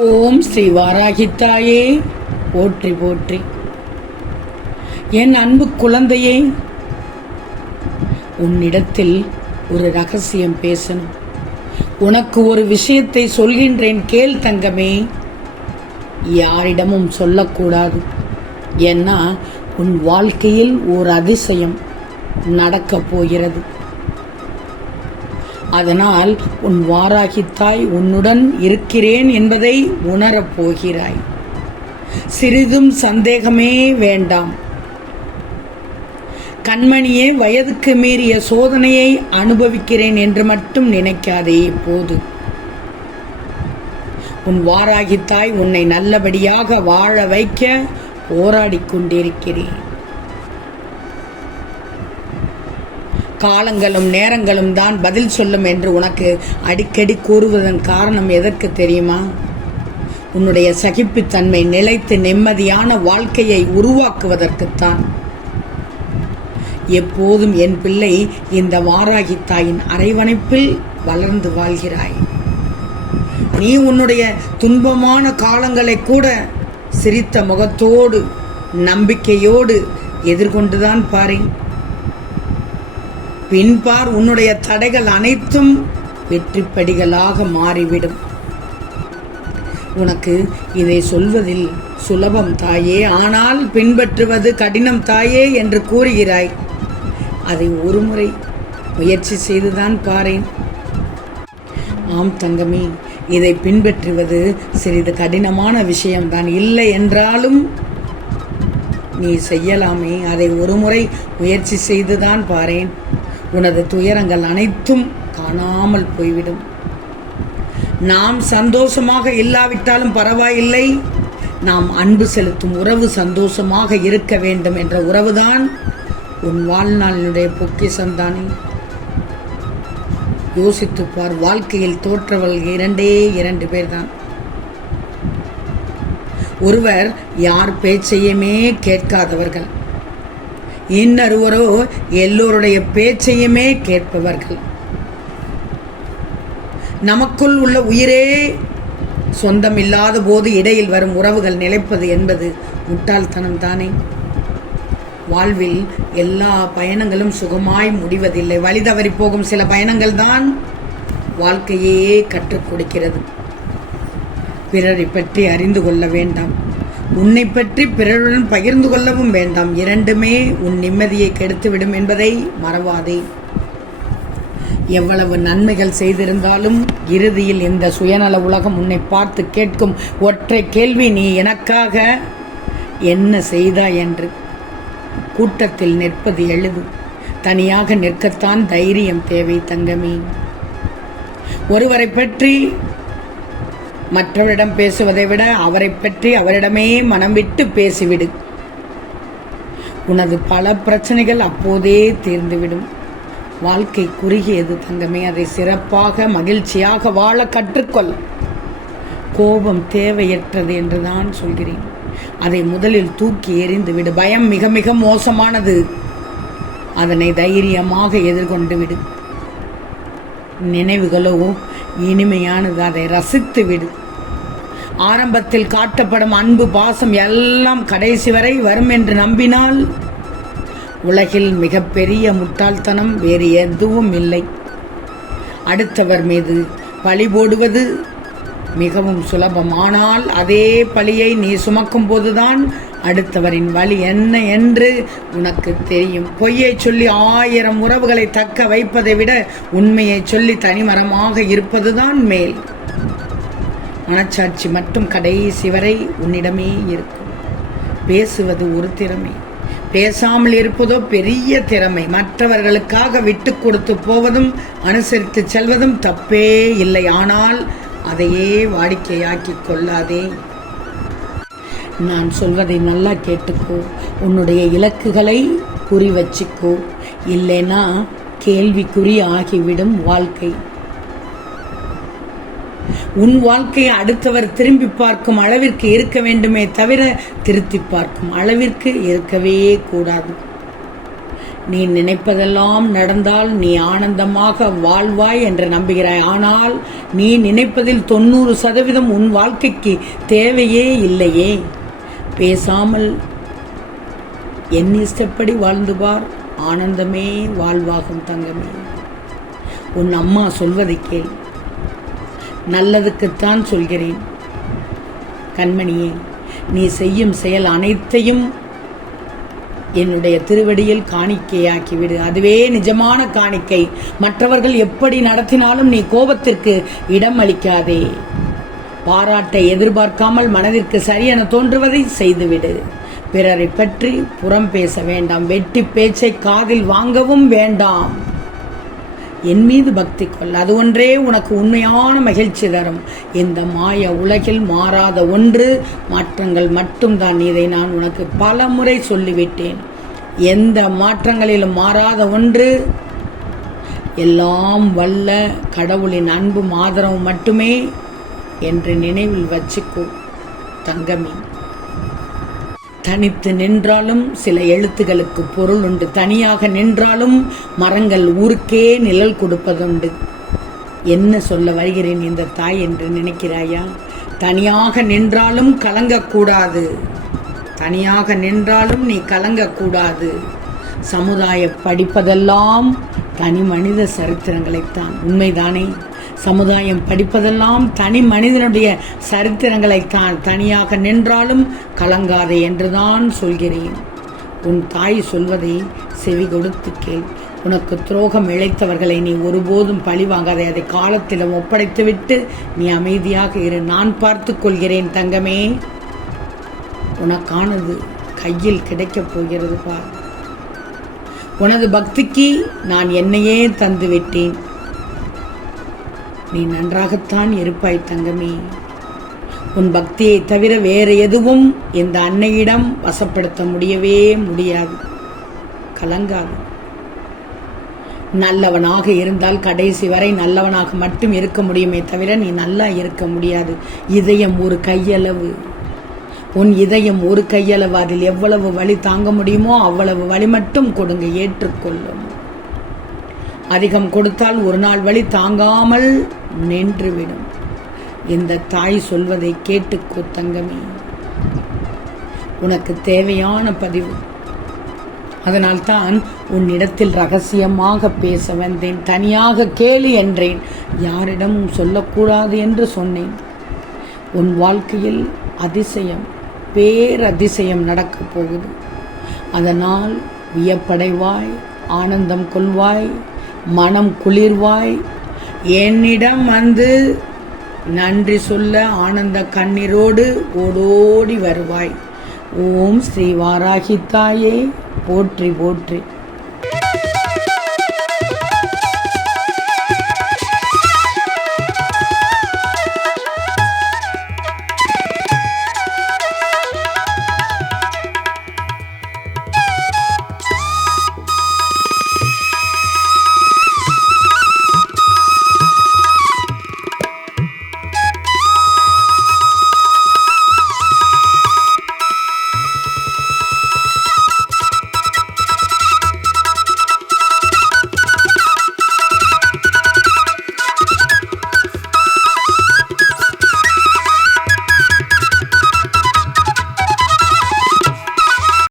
ஓம் ஸ்ரீ வாராகித்தாயே. போற்றி போற்றி. என் அன்பு குழந்தையே உன்னிடத்தில் ஒரு ரகசியம் பேசணும். உனக்கு ஒரு விஷயத்தை சொல்கின்றேன் கேள் தங்கமே. யாரிடமும் சொல்லக்கூடாது. ஏன்னா உன் வாழ்க்கையில் ஒரு அதிசயம் நடக்கப் போகிறது. அதனால் உன் வாராகித்தாய் உன்னுடன் இருக்கிறேன் என்பதை உணரப் போகிறாய். சிறிதும் சந்தேகமே வேண்டாம். கண்மணியே வயதுக்கு மீறிய சோதனையை அனுபவிக்கிறேன் என்று மட்டும் நினைக்காதே போது. உன் வாராகித்தாய் உன்னை நல்லபடியாக வாழ வைக்க போராடி கொண்டிருக்கிறேன். காலங்களும் நேரங்களும் தான் பதில் சொல்லும் என்று உனக்கு அடிக்கடி கூறுவதன் காரணம் எதற்கு தெரியுமா? உன்னுடைய சகிப்புத்தன்மை நிலைத்து நிம்மதியான வாழ்க்கையை உருவாக்குவதற்குத்தான். எப்போதும் என் பிள்ளை இந்த வாராகி தாயின் அரைவணைப்பில் வளர்ந்து வாழ்கிறாய். நீ உன்னுடைய துன்பமான காலங்களை கூட சிரித்த முகத்தோடு நம்பிக்கையோடு எதிர்கொண்டுதான் பாரு பின்பார் உன்னுடைய தடைகள் அனைத்தும் வெற்றிப்படிகளாக மாறிவிடும். உனக்கு இதை சொல்வதில் சுலபம் தாயே ஆனால் பின்பற்றுவது கடினம் தாயே என்று கூறுகிறாய். அதை ஒருமுறை முயற்சி செய்துதான் பாரேன். ஆம் தங்கமே இதை பின்பற்றுவது சிறிது கடினமான விஷயம்தான். இல்லை என்றாலும் நீ செய்யலாமே அதை ஒருமுறை முயற்சி செய்துதான் பாரேன். உனது துயரங்கள் அனைத்தும் காணாமல் போய்விடும். நாம் சந்தோஷமாக இல்லாவிட்டாலும் பரவாயில்லை. நாம் அன்பு செலுத்தும் உறவு சந்தோஷமாக இருக்க வேண்டும் என்ற உறவுதான் உன் வாழ்நாளினுடைய பொக்கிசம்தானே யோசித்துப்பார் வாழ்க்கையில் தோற்றவள் இரண்டே இரண்டு பேர்தான். ஒருவர் யார் பேச்சையுமே கேட்காதவர்கள். இன்னொருவரோ எல்லோருடைய பேச்சையுமே கேட்பவர்கள். நமக்குள் உள்ள உயிரே சொந்தம் இல்லாத போது இடையில் வரும் உறவுகள் நிலைப்பது என்பது முட்டாள்தனம் தானே? வாழ்வில் எல்லா பயணங்களும் சுகமாய் முடிவதில்லை. வழி தவறி போகும் சில பயணங்கள் தான் வாழ்க்கையே கற்றுக் கொடுக்கிறது. பிறரை பற்றி அறிந்து கொள்ள வேண்டாம். உன்னை பற்றி பிறருடன் பகிர்ந்து கொள்ளவும் வேண்டாம். இரண்டுமே உன் நிம்மதியை கெடுத்துவிடும் என்பதை மறவாதே. எவ்வளவு நன்மைகள் செய்திருந்தாலும் இறுதியில் இந்த சுயநல உலகம் உன்னை பார்த்து கேட்கும் ஒற்றை கேள்வி நீ எனக்காக என்ன செய்தாய்? என்று. கூட்டத்தில் நிற்பது எழுது தனியாக நிற்கத்தான் தைரியம் தேவை தங்கமே. ஒருவரை பற்றி மற்றவரிடம் பேசுவதை விட அவரை பற்றி அவரிடமே மனம் விட்டு பேசிவிடு. உனது பல பிரச்சனைகள் அப்போதே தீர்ந்துவிடும். வாழ்க்கை குறுகியது தங்கமே அதை சிறப்பாக மகிழ்ச்சியாக வாழ கற்றுக்கொள். கோபம் தேவையற்றது என்றுதான் சொல்கிறேன். அதை முதலில் தூக்கி எறிந்து விடு. பயம் மிக மிக மோசமானது. அதனை தைரியமாக எதிர்கொண்டு விடு. நினைவுகளோ இனிமையானது அதை ரசித்து விடு. ஆரம்பத்தில் காட்டப்படும் அன்பு பாசம் எல்லாம் கடைசி வரை வரும் என்று நம்பினால் உலகில் மிகப்பெரிய முட்டாள்தனம் வேறு எதுவும் இல்லை. அடுத்தவர் மீது பழி போடுவது மிகவும் சுலபம். ஆனால் அதே பழியை நீ சுமக்கும் போதுதான் அடுத்தவரின் வழி என்ன என்று உனக்கு தெரியும். பொய்யை சொல்லி ஆயிரம் உறவுகளை தக்க வைப்பதை விட உண்மையை சொல்லி தனிமரமாக இருப்பதுதான் மேல். மனச்சாட்சி மட்டும் கடைசி வரை உன்னிடமே இருக்கும். பேசுவது ஒரு திறமை. பேசாமல் இருப்பதோ பெரிய திறமை. மற்றவர்களுக்காக விட்டு கொடுத்து போவதும் அனுசரித்து செல்வதும் தப்பே இல்லை. ஆனால் அதையே வாடிக்கையாக்கி கொள்ளாதே. நான் சொல்வதை நல்லா கேட்டுக்கோ. உன்னுடைய இலக்குகளை குறி வச்சுக்கோ இல்லைன்னா கேள்விக்குறி ஆகிவிடும் வாழ்க்கை. உன் வாழ்க்கையை அடுத்தவர் திரும்பி பார்க்கும் அளவிற்கு இருக்க வேண்டுமே தவிர திருத்தி பார்க்கும் அளவிற்கு இருக்கவே கூடாது. நீ நினைப்பதெல்லாம் நடந்தால் நீ ஆனந்தமாக வாழ்வாய் என்று நம்புகிறாய். ஆனால் நீ நினைப்பதில் தொண்ணூறு சதவீதம் உன் வாழ்க்கைக்கு தேவையே இல்லையே. பேசாமல் என் இஷ்டப்படி வாழ்ந்து பார் ஆனந்தமே வாழ்வாகும் தங்கமே. உன் அம்மா சொல்வதை கேள். நல்லதுக்குத்தான் சொல்கிறேன். கண்மணியே நீ செய்யும் செயல் அனைத்தையும் என்னுடைய திருவடியில் காணிக்கையாக்கிவிடு. அதுவே நிஜமான காணிக்கை. மற்றவர்கள் எப்படி நடத்தினாலும் நீ கோபத்திற்கு இடம் அளிக்காதே பாராட்டை எதிர்பார்க்காமல் மனதிற்கு சரியென தோன்றுவதை செய்துவிடு. பிறரை பற்றி புறம் பேச வேண்டாம். வெட்டி பேச்சை காதில் வாங்கவும் வேண்டாம். என் மீது பக்தி கொள். அது ஒன்றே உனக்கு உண்மையான மகிழ்ச்சி தரும். இந்த மாய உலகில் மாறாத ஒன்று. மாற்றங்கள் மட்டும்தான். இதை நான் உனக்கு பல முறை சொல்லிவிட்டேன். எந்த மாற்றங்களிலும் மாறாத ஒன்று. எல்லாம் வல்ல கடவுளின் அன்பும் ஆதரவும் மட்டுமே. என்று நினைவில் வச்சுக்கோ தங்கமே. தனித்து நின்றாலும் சில எழுத்துகளுக்கு பொருள் உண்டு. தனியாக நின்றாலும் மரங்கள் ஊருக்கே நிழல் கொடுப்பதுண்டு. என்ன சொல்ல வருகிறேன் இந்த தாய் என்று நினைக்கிறாயா? தனியாக நின்றாலும் கலங்கக்கூடாது. தனியாக நின்றாலும் நீ கலங்கக்கூடாது. சமுதாய படிப்பதெல்லாம் தனி மனித சரித்திரங்களைத்தான். உண்மைதானே? சமுதாயம் படிப்பதெல்லாம் தனி மனிதனுடைய சரித்திரங்களை தான். தனியாக நின்றாலும் கலங்காதே என்றுதான் சொல்கிறேன். உன் தாய் சொல்வதை செவி கொடுத்து கேள். உனக்கு துரோகம் இழைத்தவர்களை நீ ஒருபோதும் பழிவாங்காதே அதை காலத்திலும் ஒப்படைத்துவிட்டு நீ அமைதியாக இரு. நான் பார்த்து கொள்கிறேன் தங்கமே. உனக்கானது கையில் கிடைக்கப் போகிறது பார். உனது பக்திக்கு நான் என்னையே தந்துவிட்டேன். நீ நன்றாகத்தான் இருப்பாய் தங்கமே. உன் பக்தியை தவிர வேறு எதுவும் இந்த அன்னையிடம் வசப்படுத்த முடியவே முடியாது. கலங்காது. நல்லவனாக இருந்தால் கடைசி வரை நல்லவனாக மட்டும் இருக்க முடியுமே தவிர நீ நல்லா இருக்க முடியாது. இதயம் ஒரு கையளவு. உன் இதயம் ஒரு கையளவு. அதில் எவ்வளவு வலி தாங்க முடியுமோ அவ்வளவு வலி மட்டும் கொடுங்க ஏற்றுக்கொள்ளும். அதிகம் கொடுத்தால் ஒரு நாள் வழி தாங்காமல் நின்றுவிடும். இந்த தாய் சொல்வதை கேட்டுக்கோ தங்கமே. உனக்கு தேவையான பதிவு. அதனால்தான் உன்னிடத்தில் ரகசியமாக பேச வந்தேன். தனியாக கேளு என்றேன். யாரிடமும் சொல்லக்கூடாது என்று சொன்னேன். உன் வாழ்க்கையில் அதிசயம் பேரதிசயம் நடக்கப் போகுது. அதனால் வியப்படைவாய் ஆனந்தம் கொள்வாய் மனம் குளிர்வாய். என்னிடம் வந்து நன்றி சொல்ல ஆனந்த கண்ணீரோடு ஓடோடி வருவாய். ஓம் ஸ்ரீ வாராகி தாயே போற்றி போற்றி.